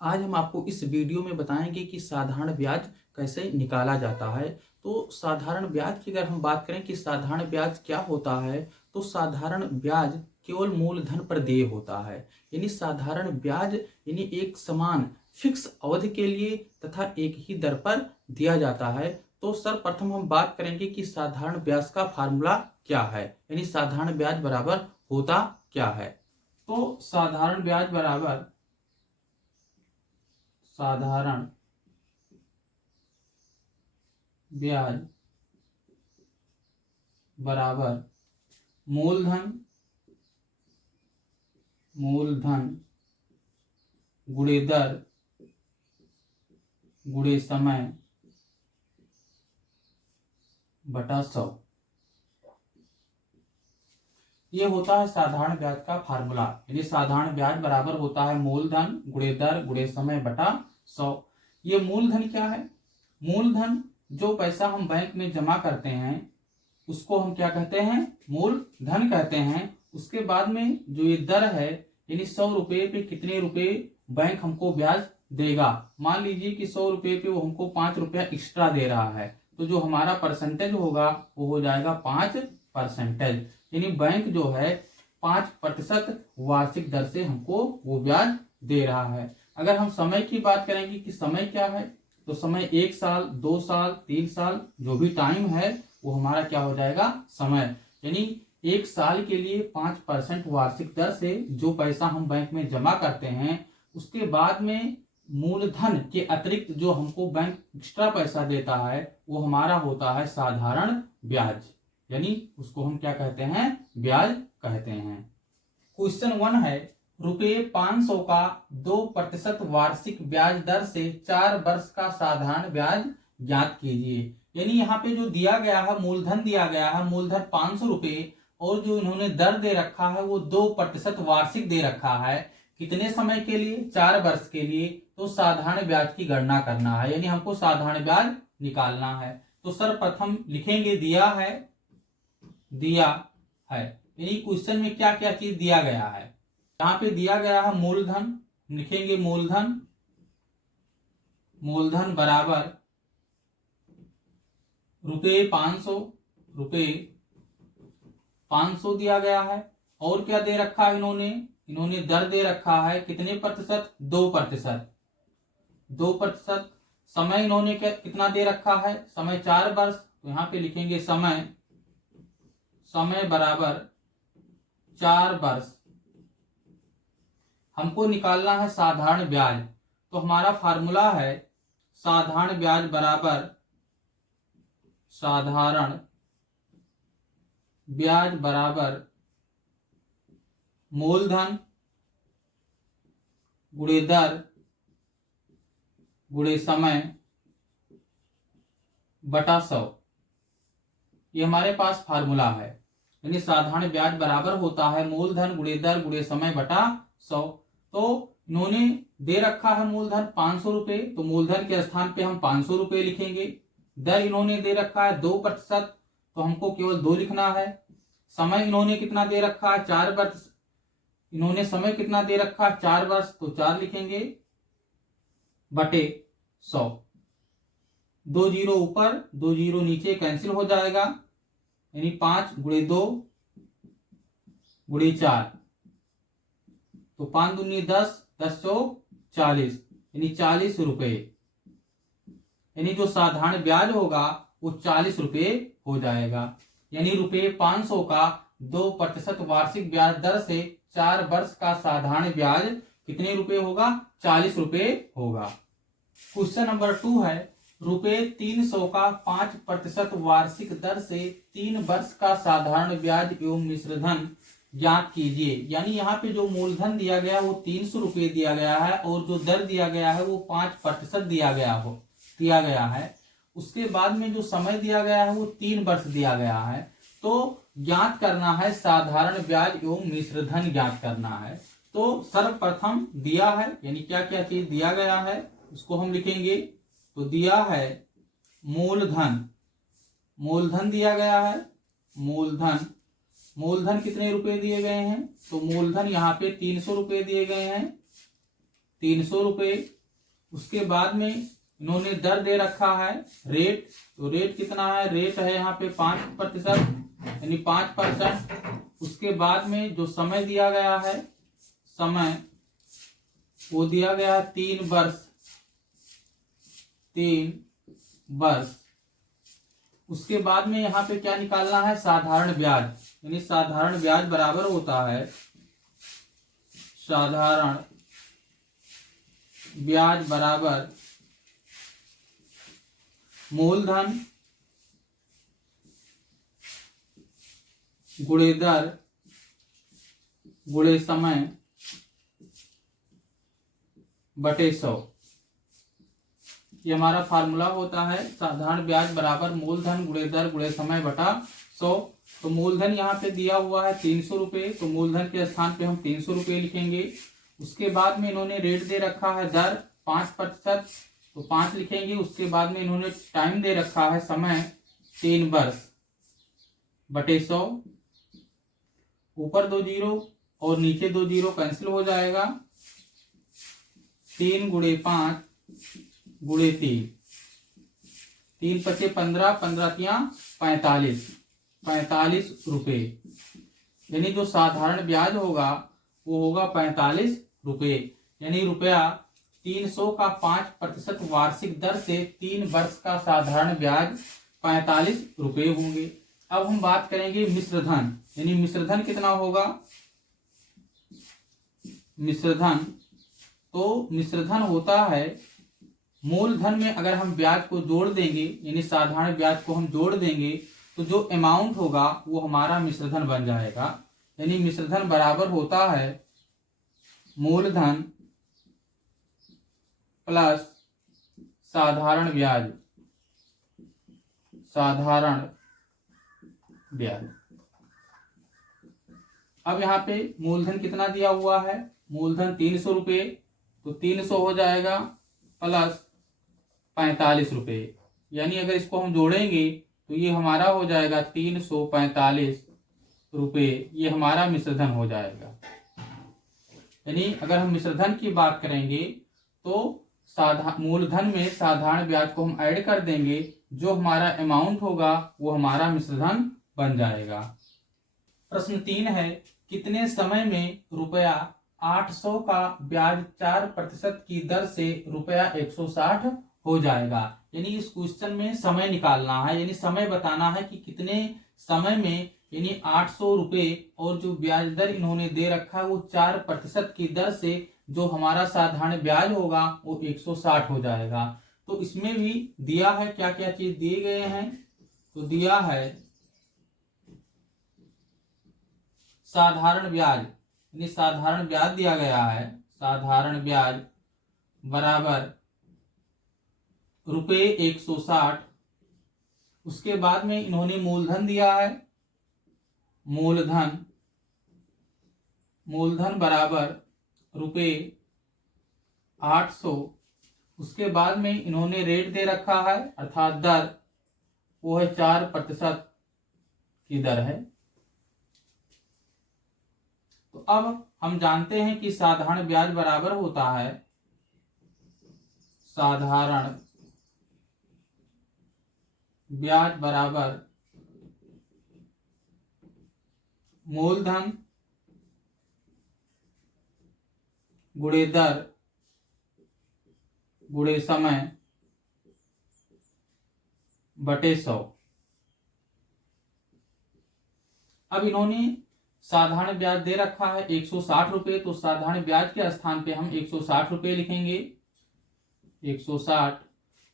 आज हम आपको इस वीडियो में बताएंगे कि साधारण ब्याज कैसे निकाला जाता है। तो साधारण ब्याज की अगर हम बात करें कि साधारण ब्याज क्या होता है, तो साधारण ब्याज केवल मूलधन पर देय होता है। यानी साधारण ब्याज यानी एक समान फिक्स अवधि के लिए तथा एक ही दर पर दिया जाता है। तो सर्वप्रथम हम बात करेंगे कि साधारण ब्याज का फार्मूला क्या है, यानी साधारण ब्याज बराबर होता क्या है। तो साधारण ब्याज बराबर साधारण ब्याज बराबर मूलधन मूलधन गुणे दर गुणे समय बटा 100। ये होता है साधारण ब्याज का फार्मूला। यानी साधारण ब्याज बराबर होता है मूलधन गुणे दर गुणे समय बटा 100। ये मूलधन क्या है? मूलधन जो पैसा हम बैंक में जमा करते हैं उसको हम क्या कहते हैं? मूलधन कहते हैं। उसके बाद में जो ये दर है, यानी 100 रुपये पे कितने रुपए बैंक हमको ब्याज देगा। मान लीजिए कि 100 रुपये पे वो हमको 5 रुपया एक्स्ट्रा दे रहा है, तो जो हमारा परसेंटेज होगा वो हो जाएगा 5%। यानी बैंक जो है 5% वार्षिक दर से हमको वो ब्याज दे रहा है। अगर हम समय की बात करेंगे कि समय क्या है, तो समय 1 साल 2 साल 3 साल जो भी टाइम है वो हमारा क्या हो जाएगा? समय। यानी 1 साल के लिए 5% वार्षिक दर से जो पैसा हम बैंक में जमा करते हैं, उसके बाद में मूलधन के अतिरिक्त जो हमको बैंक एक्स्ट्रा पैसा देता है वो हमारा होता है साधारण ब्याज। यानी उसको हम क्या कहते हैं? ब्याज कहते हैं। क्वेश्चन 1 है, ₹500 का 2% वार्षिक ब्याज दर से 4 वर्ष का साधारण ब्याज ज्ञात कीजिए। यानी यहाँ पे जो दिया गया है मूलधन दिया गया है, मूलधन 500 रुपये, और जो इन्होंने दर दे रखा है वो 2% वार्षिक दे रखा है। कितने समय के लिए? 4 वर्ष के लिए। तो साधारण ब्याज की गणना करना है, यानी हमको साधारण ब्याज निकालना है। तो सर्वप्रथम लिखेंगे दिया है यानी क्वेश्चन में क्या क्या चीज दिया गया है। यहाँ पे दिया गया है मूलधन, लिखेंगे मूलधन बराबर रुपये 500 दिया गया है। और क्या दे रखा है इन्होंने दर दे रखा है कितने प्रतिशत? 2%। 2%। समय इन्होंने कितना दे रखा है? समय 4 वर्ष। तो यहाँ पे लिखेंगे समय बराबर 4 वर्ष। हमको निकालना है साधारण ब्याज, तो हमारा फार्मूला है साधारण ब्याज बराबर मूलधन गुणे दर गुणे समय बटा 100। ये हमारे पास फार्मूला है। यानी साधारण ब्याज बराबर होता है मूलधन गुणे दर गुणे समय बटा 100। तो इन्होंने दे रखा है मूलधन 500 रुपये, तो मूलधन के स्थान पे हम 500 रुपये लिखेंगे। दर इन्होंने दे रखा है 2%, तो हमको केवल 2 लिखना है। समय इन्होंने कितना दे रखा है? 4 वर्ष। इन्होंने समय कितना दे रखा है? 4 वर्ष, तो 4 लिखेंगे बटे 100। 2 जीरो ऊपर 2 जीरो नीचे कैंसिल हो जाएगा, यानी 5 गुणे 2 गुणे 4, तो 5 दूनी 10, 10 चौक 40, यानी 40 रुपये। यानी जो साधारण ब्याज होगा वो 40 रुपये हो जाएगा। यानी ₹500 का 2% वार्षिक ब्याज दर से 4 वर्ष का साधारण ब्याज कितने रुपए होगा? 40 रुपये होगा। क्वेश्चन नंबर 2 है, ₹300 का 5% वार्षिक दर से 3 वर्ष का साधारण ब्याज एवं मिश्रधन ज्ञात कीजिए। यानी यहाँ पे जो मूलधन दिया गया वो 300 रुपये दिया गया है, और जो दर दिया गया है वो 5% दिया गया है। उसके बाद में जो समय दिया गया है वो 3 वर्ष दिया गया है। तो ज्ञात करना है साधारण ब्याज एवं मिश्रधन ज्ञात करना है। तो सर्वप्रथम दिया है, यानी क्या क्या चीज दिया गया है उसको हम लिखेंगे। तो दिया है मूलधन दिया गया है। मूलधन कितने रुपए दिए गए हैं? तो मूलधन यहाँ पे 300 रुपये दिए गए हैं। 300 रुपये। उसके बाद में इन्होंने दर दे रखा है रेट, तो रेट कितना है, रेट है यहाँ पे 5% यानी 5%। उसके बाद में जो समय दिया गया है, समय वो दिया गया है 3 वर्ष, 3 वर्ष। उसके बाद में यहाँ पे क्या निकालना है, साधारण ब्याज, यानी साधारण ब्याज बराबर होता है, साधारण ब्याज बराबर मूलधन गुणे दर गुणे समय बटे 100। ये हमारा फार्मूला होता है, साधारण ब्याज बराबर मूलधन गुणे दर गुणे समय बटा 100। तो मूलधन यहाँ पे दिया हुआ है 300 रुपये, तो मूलधन के स्थान पे हम 300 रुपये लिखेंगे। उसके बाद में इन्होंने रेट दे रखा है दर 5%, तो 5 लिखेंगे। उसके बाद में इन्होंने टाइम दे रखा है समय 3 वर्ष बटे 100। ऊपर 2 जीरो और नीचे 2 जीरो कैंसिल हो जाएगा। 3 गुणे 5 गुणे 3, 3 पचे 15, 15 तिया 45 रुपये। यानी जो साधारण ब्याज होगा वो होगा 45 रुपये, यानी रुपया 300 का 5% वार्षिक दर से 3 वर्ष का साधारण ब्याज 45 रुपये होंगे। अब हम बात करेंगे मिश्रधन, यानी मिश्रधन कितना होगा, मिश्रधन, तो मिश्रधन होता है मूलधन में अगर हम ब्याज को जोड़ देंगे, यानी साधारण ब्याज को हम जोड़ देंगे, तो जो अमाउंट होगा वो हमारा मिश्रधन बन जाएगा। यानी मिश्रधन बराबर होता है मूलधन प्लस साधारण ब्याज, साधारण ब्याज। अब यहाँ पे मूलधन कितना दिया हुआ है, मूलधन 300 रुपये, तो 300 हो जाएगा प्लस 45 रुपये, यानी अगर इसको हम जोड़ेंगे तो ये हमारा हो जाएगा 345 रुपये, ये हमारा मिश्रधन हो जाएगा। यानी अगर हम मिश्रधन की बात करेंगे तो मूलधन में साधारण ब्याज को हम ऐड कर देंगे, जो हमारा अमाउंट होगा वो हमारा मिश्रधन बन जाएगा। प्रश्न 3 है, कितने समय में रुपया 800 का ब्याज 4% की दर से रुपया 160 हो जाएगा। यानी इस क्वेश्चन में समय निकालना है, यानी समय बताना है कि कितने समय में, यानी 800 रुपये और जो ब्याज दर इन्होंने दे रखा है वो 4% की दर से जो हमारा साधारण ब्याज होगा वो 160 हो जाएगा। तो इसमें भी दिया है क्या क्या चीज दिए गए हैं, तो दिया है साधारण ब्याज, यानी साधारण ब्याज दिया गया है, साधारण ब्याज बराबर रुपये 160। उसके बाद में इन्होंने मूलधन दिया है, मूलधन, मूलधन बराबर रुपये 800। उसके बाद में इन्होंने रेट दे रखा है अर्थात दर, वो है 4% की दर है। तो अब हम जानते हैं कि साधारण ब्याज बराबर होता है, साधारण ब्याज बराबर मूलधन गुणे दर गुणे समय बटे 100। अब इन्होंने साधारण ब्याज दे रखा है 160 रुपये, तो साधारण ब्याज के स्थान पे हम 160 रुपये लिखेंगे, 160।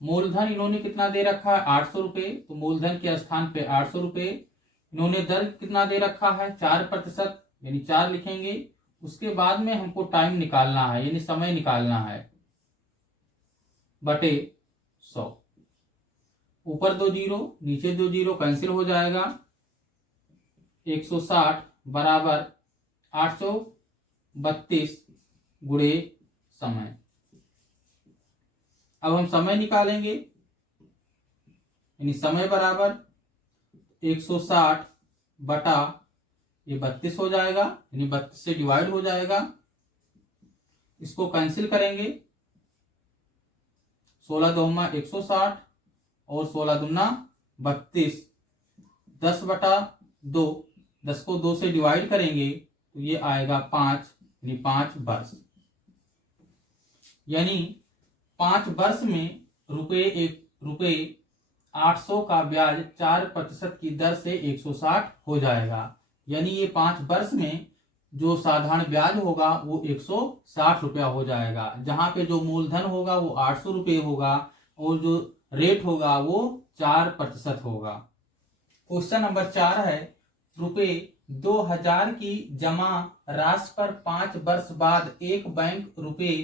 मूलधन इन्होंने कितना दे रखा है 800 रुपये, तो मूलधन के स्थान पे 800 रुपये। इन्होंने दर कितना दे रखा है 4%, यानी 4 लिखेंगे। उसके बाद में हमको टाइम निकालना है, यानी समय निकालना है, बटे 100। ऊपर 2 जीरो नीचे 2 जीरो कैंसिल हो जाएगा। 160 बराबर 832 गुणे समय। अब हम समय निकालेंगे, यानी समय बराबर 160 बटा ये 32 हो जाएगा, यानी 32 से डिवाइड हो जाएगा। इसको कैंसिल करेंगे, 16 दूना 160 और 16 दूना 32, 10/2, 10 को 2 से डिवाइड करेंगे तो ये आएगा 5, यानी 5 वर्ष। यानी 5 वर्ष में रुपए 800 का ब्याज 4% की दर से 160 हो जाएगा। यानी ये 5 वर्ष में जो साधारण ब्याज होगा वो 160 रुपया हो जाएगा, जहां पे जो मूलधन होगा वो 800 रुपये होगा और जो रेट होगा वो 4% होगा। क्वेश्चन नंबर 4 है, रुपए 2000 की जमा राशि पर 5 वर्ष बाद एक बैंक रुपए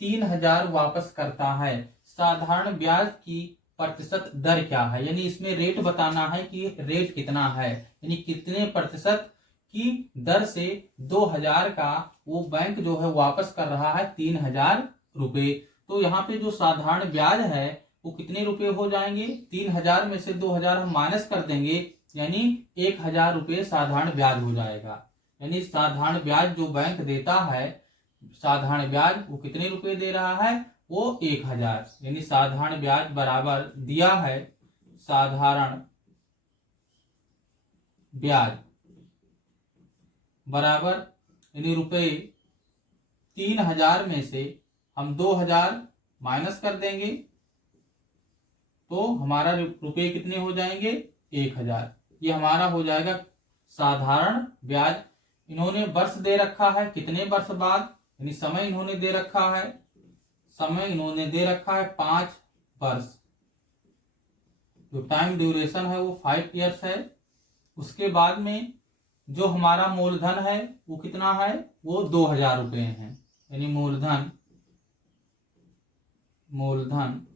3000 वापस करता है, साधारण ब्याज की प्रतिशत दर क्या है? यानी इसमें रेट बताना है कि रेट कितना है, यानी कितने प्रतिशत की दर से 2000 का वो बैंक जो है वापस कर रहा है 3000 रुपये। तो यहाँ पे जो साधारण ब्याज है वो कितने रुपए हो जाएंगे? 3000 में से 2000 हम माइनस कर देंगे, यानी 1000 रुपये साधारण ब्याज हो जाएगा। यानी साधारण ब्याज जो बैंक देता है, साधारण ब्याज वो कितने रुपए दे रहा है? वो 1000। यानी साधारण ब्याज बराबर दिया है साधारण ब्याज बराबर, यानी रुपए 3000 में से हम 2000 माइनस कर देंगे तो हमारा रुपए कितने हो जाएंगे? 1000। ये हमारा हो जाएगा साधारण ब्याज। इन्होंने वर्ष दे रखा है, कितने वर्ष बाद, यानी समय इन्होंने दे रखा है, समय इन्होंने दे रखा है 5 वर्ष। जो टाइम ड्यूरेशन है वो 5 इयर्स है। उसके बाद में जो हमारा मूलधन है वो कितना है? वो 2000 रुपये है। यानी मूलधन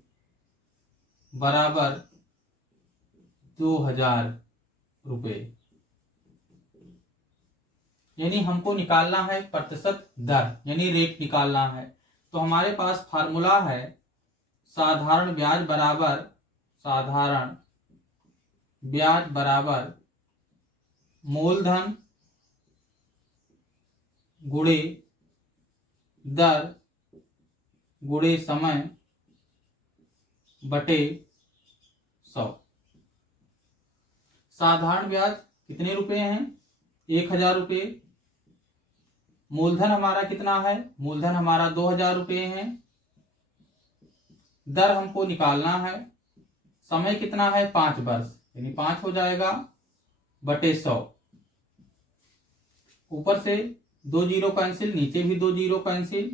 बराबर 2000 रुपये। यानी हमको निकालना है प्रतिशत दर, यानी रेट निकालना है। तो हमारे पास फार्मूला है साधारण ब्याज बराबर मूलधन गुणे दर गुणे समय बटे 100। साधारण ब्याज कितने रुपए हैं? 1000 रुपये। मूलधन हमारा कितना है? मूलधन हमारा 2000 रुपये है। दर हमको निकालना है। समय कितना है? 5 वर्ष, यानी 5 हो जाएगा बटे 100। ऊपर से 2 जीरो कैंसिल, नीचे भी 2 जीरो कैंसिल,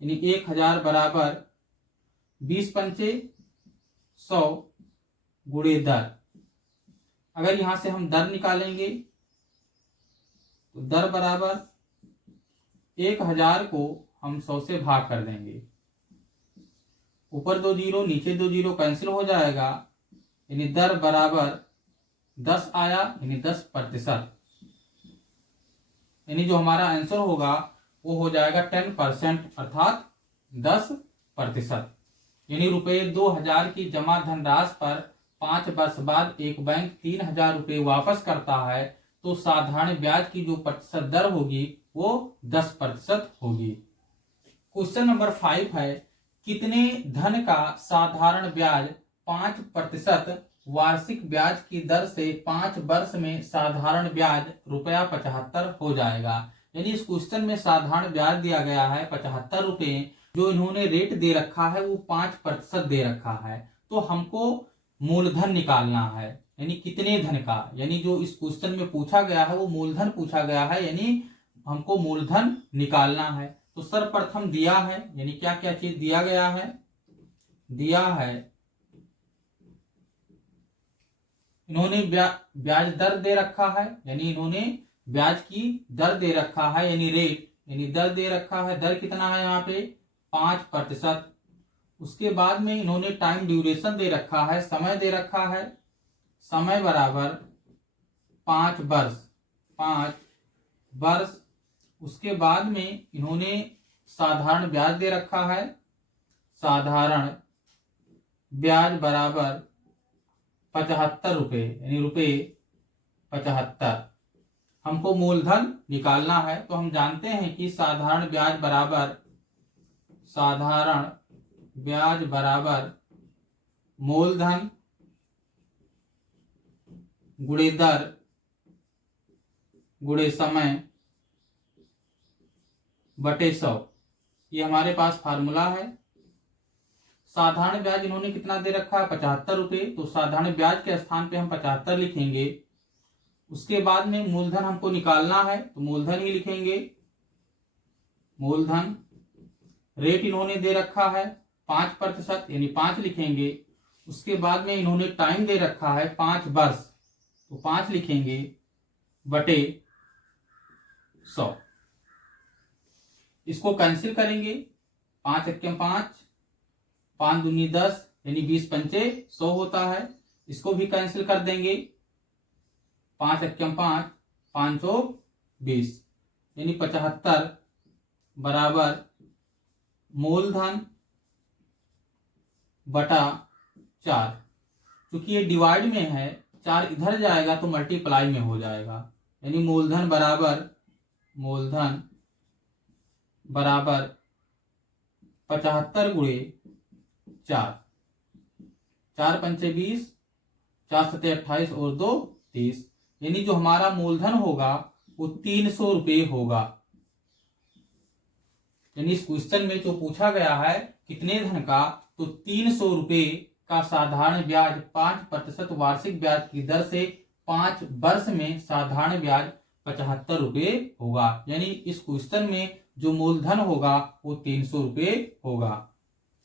यानी 1000 बराबर 20 पंचे 100 गुणे दर। अगर यहां से हम दर निकालेंगे तो दर बराबर 1000 को हम 100 से भाग कर देंगे। ऊपर 2 जीरो नीचे 2 जीरो कैंसिल हो जाएगा, यानी दर बराबर 10 आया, यानी 10%। यानी जो हमारा आंसर होगा वो हो जाएगा 10%, अर्थात 10%। यानी रुपए 2000 की जमा धनराशि पर 5 वर्ष बाद एक बैंक 3000 रुपये वापस करता है, तो साधारण ब्याज की जो प्रतिशत दर होगी वो 10% होगी। क्वेश्चन नंबर 5 है, कितने धन का साधारण ब्याज 5% वार्षिक ब्याज की दर से 5 वर्ष में साधारण ब्याज रुपया 75 हो जाएगा। यानी इस क्वेश्चन में साधारण ब्याज दिया गया है 75 रुपये, जो इन्होंने रेट दे रखा है वो 5% दे रखा है। तो हमको मूलधन निकालना है, यानी कितने धन का, यानी जो इस क्वेश्चन में पूछा गया है वो मूलधन पूछा गया है, यानी हमको मूलधन निकालना है। तो सर्वप्रथम दिया है, यानी क्या क्या चीज दिया गया है? दिया है इन्होंने ब्याज दर दे रखा है, यानी इन्होंने ब्याज की दर दे रखा है, यानी रेट, यानी दर दे रखा है। दर कितना है यहाँ पे? 5%। उसके बाद में इन्होंने टाइम ड्यूरेशन दे रखा है, समय दे रखा है, समय बराबर 5 वर्ष। उसके बाद में इन्होंने साधारण ब्याज दे रखा है, साधारण ब्याज बराबर 75 रुपये, यानी रुपये 75। हमको मूलधन निकालना है, तो हम जानते हैं कि साधारण ब्याज बराबर मूलधन गुणे दर गुणे समय बटे 100। ये हमारे पास फार्मूला है। साधारण ब्याज इन्होंने कितना दे रखा है, 75 रुपये, तो साधारण ब्याज के स्थान पे हम 75 लिखेंगे। उसके बाद में मूलधन हमको निकालना है, तो मूलधन ही लिखेंगे। मूलधन रेट इन्होंने दे रखा है 5% यानी 5 लिखेंगे। उसके बाद में इन्होंने टाइम दे रखा है 5 वर्ष, तो 5 लिखेंगे बटे 100। इसको कैंसिल करेंगे, 5 एकम 5, 5 दूनी 10 यानी 20 पंचे 100 होता है। इसको भी कैंसिल कर देंगे, 5 एकम 5, 5 20 यानी 75 बराबर मूलधन बटा 4। क्योंकि ये डिवाइड में है, 4 इधर जाएगा तो मल्टीप्लाई में हो जाएगा, यानी मूलधन बराबर 75 गुणे 4, 4 पंचे 20, 4 सते 28 और 2 30, यानी जो हमारा मूलधन होगा वो 300 रुपये होगा। यानी इस क्वेश्चन में जो पूछा गया है कितने धन का, तो 300 रुपये का साधारण ब्याज 5% वार्षिक ब्याज की दर से 5 वर्ष में साधारण ब्याज 75 रुपये होगा। यानी इस क्वेश्चन में जो मूलधन होगा वो 300 रुपये होगा।